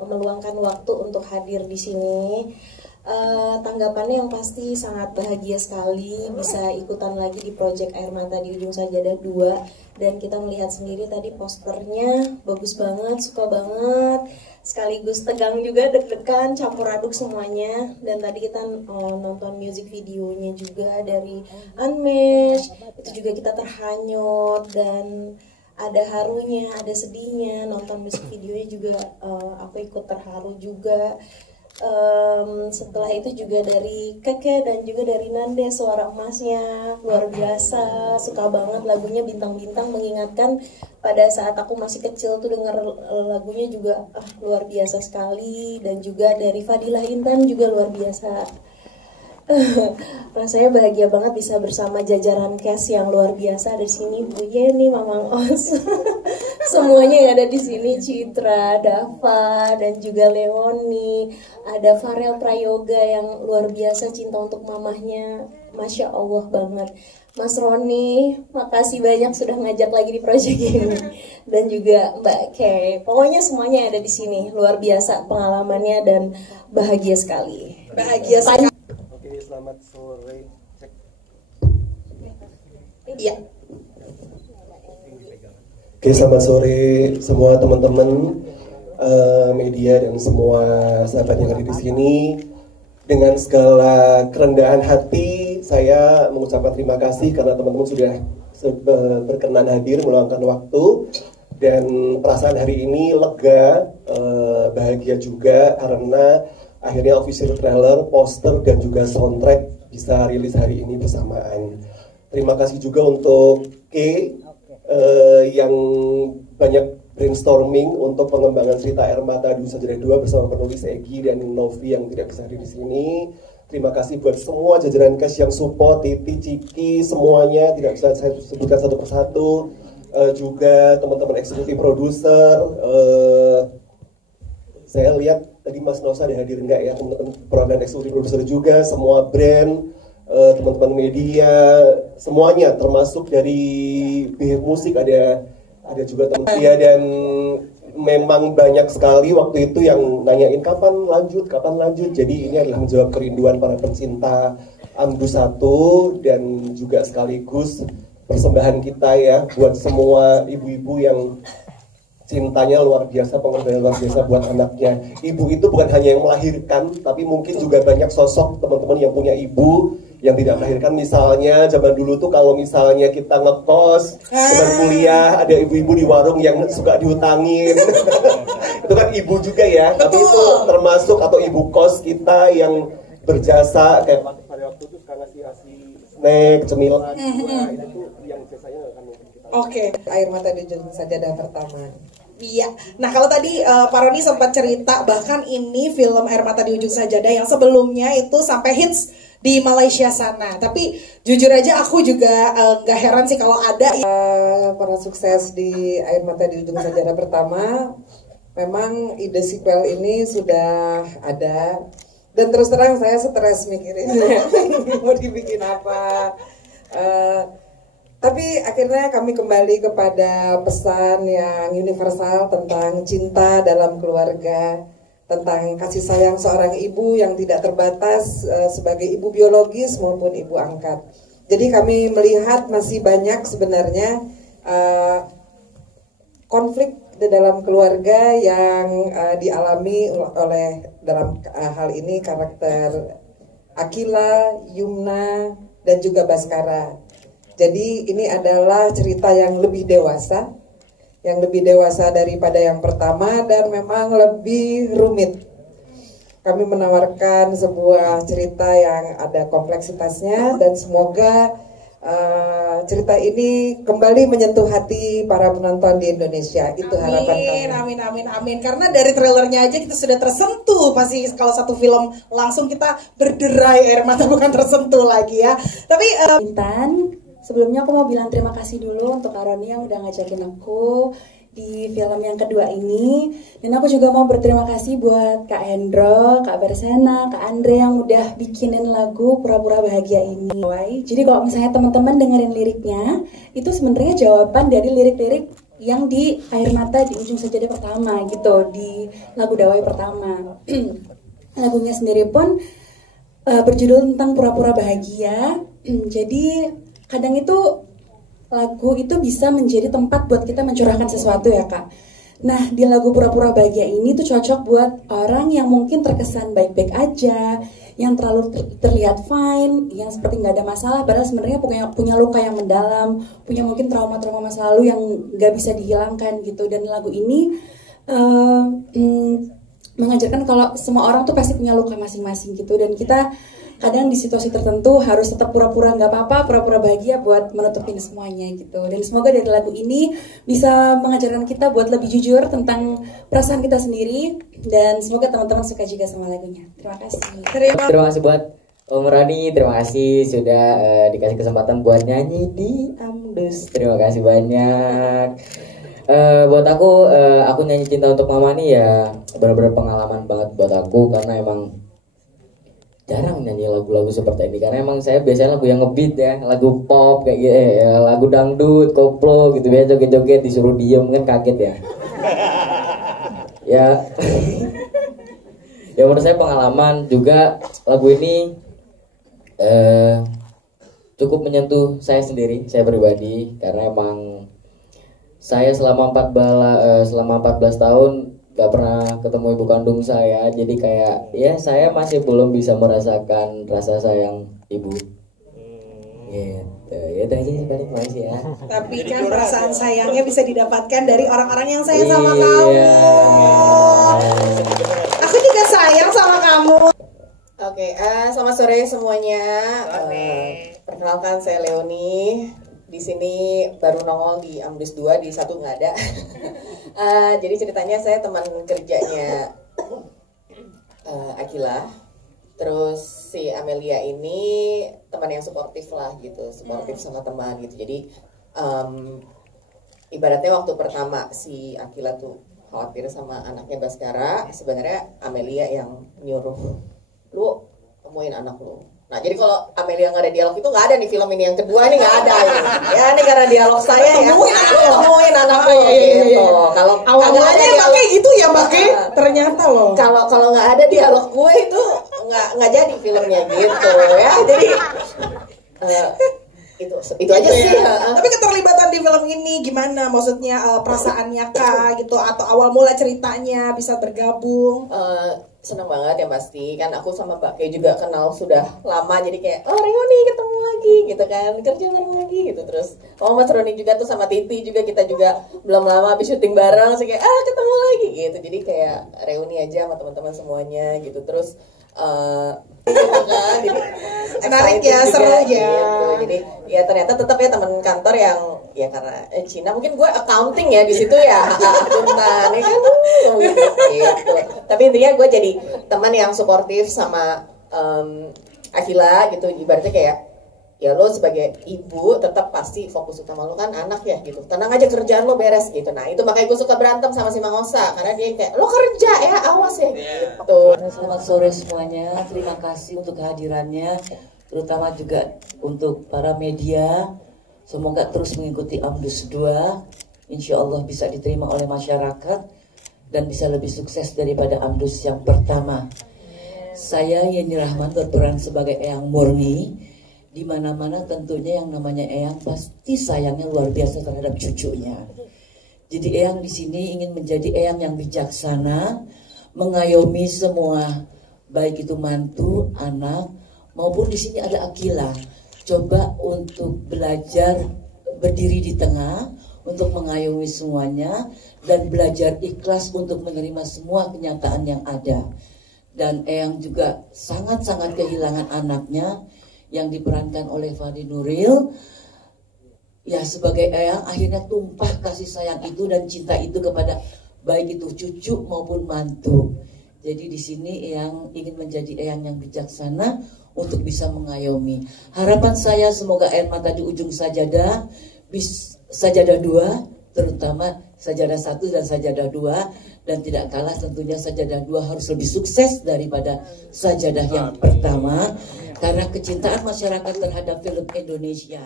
Meluangkan waktu untuk hadir di sini. Tanggapannya yang pasti sangat bahagia sekali bisa ikutan lagi di Project Air Mata di Ujung Sajadah 2, dan kita melihat sendiri tadi posternya bagus banget, suka banget, sekaligus tegang juga, deg-degan, campur aduk semuanya. Dan tadi kita nonton music videonya juga dari Unmesh, itu juga kita terhanyut dan ada harunya, ada sedihnya. Nonton musik videonya juga aku ikut terharu juga. Setelah itu juga dari Keke dan juga dari Nande, suara emasnya luar biasa, suka banget lagunya. Bintang-bintang mengingatkan pada saat aku masih kecil tuh denger lagunya juga luar biasa sekali. Dan juga dari Fadilah Intan juga luar biasa. Rasanya bahagia banget bisa bersama jajaran cast yang luar biasa. Ada di sini Bu Yeni, Mamang Os, semuanya yang ada di sini, Citra, Dava, dan juga Leoni. Ada Farel Prayoga yang luar biasa, cinta untuk mamahnya, Masya Allah banget. Mas Roni, makasih banyak sudah ngajak lagi di proyek ini. Dan juga Mbak Kay, pokoknya semuanya yang ada di sini luar biasa pengalamannya dan bahagia sekali. Bahagia sekali. Selamat sore. Cek. Iya. Oke, selamat sore semua teman-teman media dan semua sahabat yang ada di sini. Dengan segala kerendahan hati, saya mengucapkan terima kasih karena teman-teman sudah berkenan hadir meluangkan waktu. Dan perasaan hari ini lega, bahagia juga karena akhirnya official trailer, poster, dan juga soundtrack bisa rilis hari ini bersamaan. Terima kasih juga untuk yang banyak brainstorming untuk pengembangan cerita Air Mata di Ujung Sajadah 2 bersama penulis Egy dan Novi yang tidak bisa hadir di sini. Terima kasih buat semua jajaran cast yang support, Titi, Ciki, semuanya tidak bisa saya sebutkan satu persatu. Juga teman-teman eksekutif produser. Saya lihat tadi Mas Nosa ada hadir enggak ya, teman-teman program eksekutif produser juga, semua brand, teman-teman media, semuanya termasuk dari pihak musik ada juga teman media. Dan memang banyak sekali waktu itu yang nanyain kapan lanjut. Jadi ini adalah menjawab kerinduan para pencinta Ambu 1 dan juga sekaligus persembahan kita ya buat semua ibu-ibu yang cintanya luar biasa, pengorbanan luar biasa buat anaknya. Ibu itu bukan hanya yang melahirkan, tapi mungkin juga banyak sosok teman-teman yang punya ibu yang tidak melahirkan. Misalnya zaman dulu tuh kalau misalnya kita ngekos, zaman kuliah, ada ibu-ibu di warung yang suka diutangin. Itu kan ibu juga ya, tapi itu termasuk atau ibu kos kita yang berjasa kayak pada waktu itu suka ngasih snack, cemilan, itu yang biasanya akan mungkin kita. Oke, Air Mata di Ujung Sajadah pertama. Iya. Nah, kalau tadi Pak Roni sempat cerita bahkan ini film Air Mata di Ujung Sajadah yang sebelumnya itu sampai hits di Malaysia sana. Tapi jujur aja aku juga nggak heran sih kalau ada para sukses di Air Mata di Ujung Sajadah pertama. Memang ide sequel ini sudah ada. Dan terus terang saya stres mikirin mau dibikin apa. Tapi akhirnya kami kembali kepada pesan yang universal tentang cinta dalam keluarga, tentang kasih sayang seorang ibu yang tidak terbatas sebagai ibu biologis maupun ibu angkat. Jadi kami melihat masih banyak sebenarnya konflik di dalam keluarga yang dialami oleh dalam hal ini karakter Akila, Yumna, dan juga Baskara. Jadi ini adalah cerita yang lebih dewasa daripada yang pertama dan memang lebih rumit. Kami menawarkan sebuah cerita yang ada kompleksitasnya dan semoga cerita ini kembali menyentuh hati para penonton di Indonesia. Itu harapan kami. Amin. Karena dari trailernya aja kita sudah tersentuh. Pasti kalau satu film langsung kita berderai air mata, bukan tersentuh lagi ya. Tapi Intan, sebelumnya aku mau bilang terima kasih dulu untuk Kak Roni yang udah ngajakin aku di film yang kedua ini. Dan aku juga mau berterima kasih buat Kak Hendro, Kak Bersena, Kak Andre yang udah bikinin lagu Pura-Pura Bahagia ini. Jadi kalau misalnya teman-teman dengerin liriknya, itu sebenarnya jawaban dari lirik-lirik yang di Air Mata di Ujung Sajadah pertama gitu, di lagu Dawai pertama. Lagunya sendiri pun berjudul tentang pura-pura bahagia. Jadi kadang itu lagu itu bisa menjadi tempat buat kita mencurahkan sesuatu ya Kak. Nah di lagu pura-pura bahagia ini tuh cocok buat orang yang mungkin terkesan baik-baik aja, yang terlalu terlihat fine, yang seperti nggak ada masalah, padahal sebenarnya punya luka yang mendalam, punya mungkin trauma-trauma masa lalu yang nggak bisa dihilangkan gitu. Dan lagu ini mengajarkan kalau semua orang tuh pasti punya luka masing-masing gitu, dan kita kadang di situasi tertentu harus tetap pura-pura nggak apa-apa, pura-pura bahagia buat menutupin semuanya gitu. Dan semoga dari lagu ini bisa mengajarkan kita buat lebih jujur tentang perasaan kita sendiri, dan semoga teman-teman suka juga sama lagunya. Terima kasih. Terima kasih buat Om Rani, terima kasih sudah dikasih kesempatan buat nyanyi di Amdus. Terima kasih banyak. Buat aku nyanyi Cinta Untuk Mama nih ya benar-benar pengalaman banget buat aku, karena emang jarang nyanyi lagu-lagu seperti ini, karena emang saya biasanya lagu yang ngebeat ya, lagu pop kayak gitu, lagu dangdut, koplo gitu ya, joget-joget disuruh diem kan kaget ya. Ya, ya menurut saya pengalaman juga lagu ini cukup menyentuh saya sendiri, saya pribadi, karena emang saya selama 14 tahun gak pernah ketemu ibu kandung saya, jadi kayak ya saya masih belum bisa merasakan rasa sayang ibu. Gitu, ya itu aja sih balik masih ya. Tapi kan perasaan sayangnya bisa didapatkan dari orang-orang yang sayang sama kamu. Aku juga sayang sama kamu. Oke, selamat sore semuanya. Perkenalkan saya Leoni. Di sini baru nongol di Amdus 2, di 1 nggak ada. Jadi ceritanya saya teman kerjanya Akila. Terus si Amelia ini teman yang suportif lah gitu, suportif sama teman gitu. Jadi ibaratnya waktu pertama si Akila tuh khawatir sama anaknya Baskara, sebenarnya Amelia yang nyuruh, lu temuin anak lu. Nah jadi kalau Amelia nggak ada dialog itu nggak ada nih film ini yang kedua nih nggak ada gitu. Ya ini karena dialog saya ya. Temuin anak lo gitu. Kalau awalnya pakai gitu ya pakai ternyata loh. Kalau nggak ada dialog gue itu nggak jadi filmnya gitu ya. Jadi itu aja sih. Tapi keterlibatan di film ini gimana? Maksudnya perasaannya kah gitu, atau awal mula ceritanya bisa bergabung? Senang banget ya pasti, kan aku sama Mbak Kay juga kenal sudah lama, jadi kayak oh Reoni ketemu lagi gitu kan, kerja bareng lagi gitu. Terus Mas Roni juga tuh sama Titi juga, kita juga belum lama habis syuting bareng, sih kayak ketemu lagi gitu. Jadi kayak reuni aja sama teman-teman semuanya gitu. Terus gitu kan, jadi menarik ya, seru ya gitu. Jadi ya ternyata tetap ya teman kantor yang ya karena Cina, mungkin gue accounting ya di situ ya, akuntan ya kan gitu. Tapi intinya gue jadi teman yang suportif sama Akila gitu. Ibaratnya kayak ya lo sebagai ibu tetap pasti fokus utama lo kan anak ya gitu, tenang aja kerjaan lo beres gitu. Nah itu makanya gue suka berantem sama si Mang Osa, karena dia kayak lo kerja ya awas ya gitu. Selamat sore semuanya, terima kasih untuk kehadirannya, terutama juga untuk para media. Semoga terus mengikuti Amdus 2, insya Allah bisa diterima oleh masyarakat dan bisa lebih sukses daripada Amdus yang pertama. Saya Yeni Rahman berperan sebagai Eyang Murni. Di mana-mana tentunya yang namanya Eyang pasti sayangnya luar biasa terhadap cucunya. Jadi Eyang di sini ingin menjadi Eyang yang bijaksana, mengayomi semua, baik itu mantu, anak, maupun di sini ada Akila. Coba untuk belajar berdiri di tengah, untuk mengayomi semuanya, dan belajar ikhlas untuk menerima semua kenyataan yang ada. Dan Eyang juga sangat-sangat kehilangan anaknya yang diperankan oleh Fadi Nuril. Ya sebagai Eyang akhirnya tumpah kasih sayang itu dan cinta itu kepada baik itu cucu maupun mantu. Jadi di sini Eyang ingin menjadi Eyang yang bijaksana untuk bisa mengayomi. Harapan saya semoga Air Mata di Ujung Sajadah, Sajadah 2, terutama Sajadah 1 dan Sajadah 2, dan tidak kalah tentunya Sajadah 2 harus lebih sukses daripada Sajadah yang pertama, karena kecintaan masyarakat terhadap film Indonesia